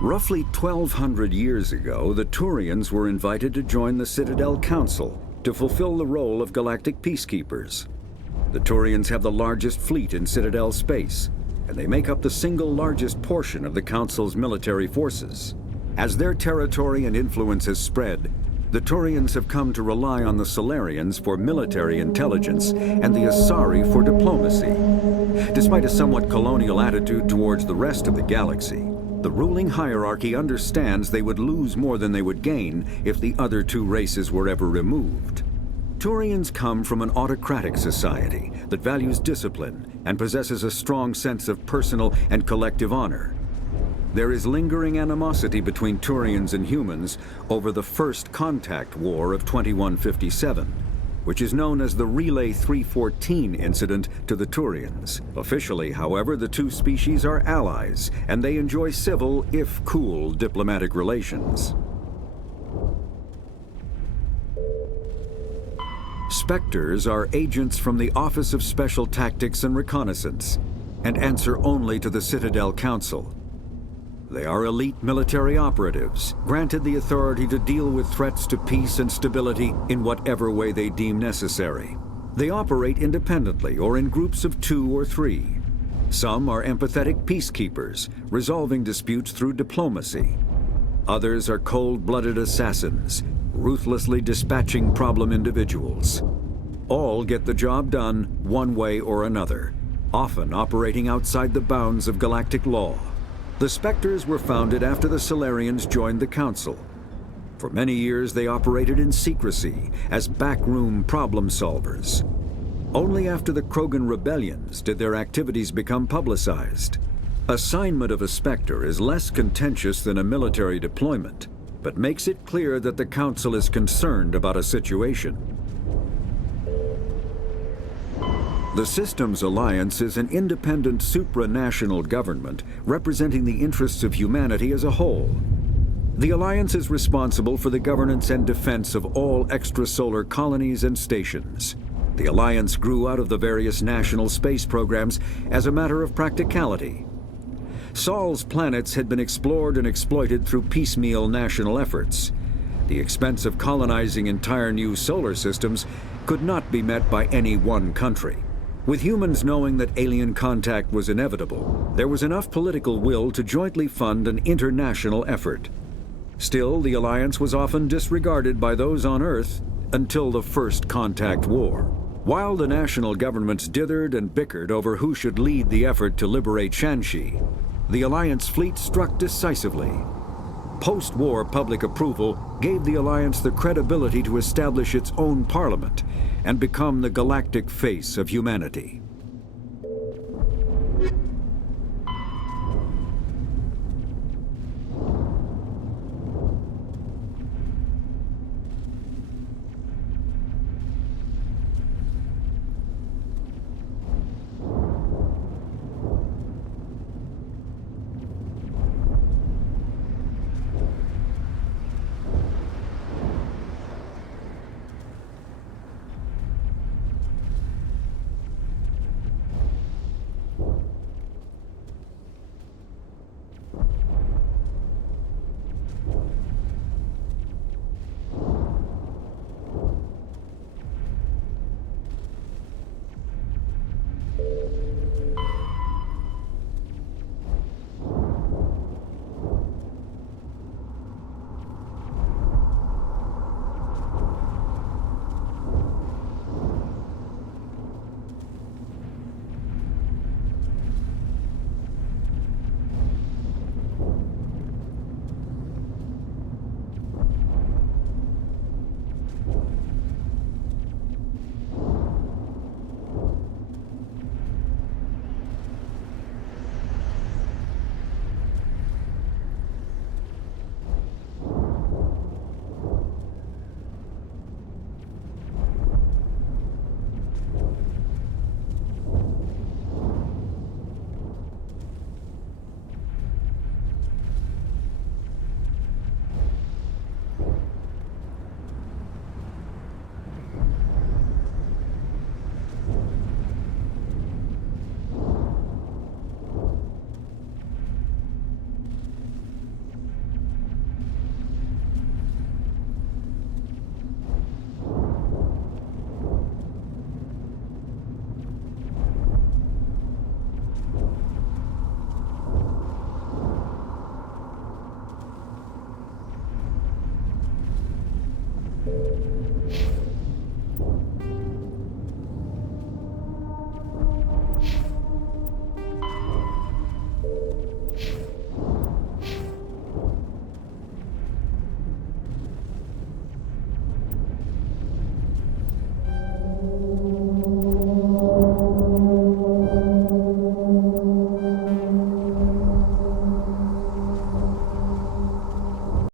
Roughly 1,200 years ago, the Turians were invited to join the Citadel Council to fulfill the role of galactic peacekeepers. The Turians have the largest fleet in Citadel space, and they make up the single largest portion of the Council's military forces. As their territory and influence has spread, the Turians have come to rely on the Solarians for military intelligence and the Asari for diplomacy. Despite a somewhat colonial attitude towards the rest of the galaxy, the ruling hierarchy understands they would lose more than they would gain if the other two races were ever removed. Turians come from an autocratic society that values discipline and possesses a strong sense of personal and collective honor. There is lingering animosity between Turians and humans over the First Contact War of 2157, which is known as the Relay 314 incident to the Turians. Officially, however, the two species are allies, and they enjoy civil, if cool, diplomatic relations. Spectres are agents from the Office of Special Tactics and Reconnaissance, and answer only to the Citadel Council. They are elite military operatives, granted the authority to deal with threats to peace and stability in whatever way they deem necessary. They operate independently or in groups of 2 or 3. Some are empathetic peacekeepers, resolving disputes through diplomacy. Others are cold-blooded assassins, ruthlessly dispatching problem individuals. All get the job done one way or another, often operating outside the bounds of galactic law. The Spectres were founded after the Solarians joined the Council. For many years, they operated in secrecy as backroom problem solvers. Only after the Krogan rebellions did their activities become publicized. Assignment of a Spectre is less contentious than a military deployment, but makes it clear that the Council is concerned about a situation. The Systems Alliance is an independent supranational government representing the interests of humanity as a whole. The Alliance is responsible for the governance and defense of all extrasolar colonies and stations. The Alliance grew out of the various national space programs as a matter of practicality. Sol's planets had been explored and exploited through piecemeal national efforts. The expense of colonizing entire new solar systems could not be met by any one country. With humans knowing that alien contact was inevitable, there was enough political will to jointly fund an international effort. Still, the Alliance was often disregarded by those on Earth until the First Contact War. While the national governments dithered and bickered over who should lead the effort to liberate Shanxi, the Alliance fleet struck decisively. Post-war public approval gave the Alliance the credibility to establish its own parliament and become the galactic face of humanity.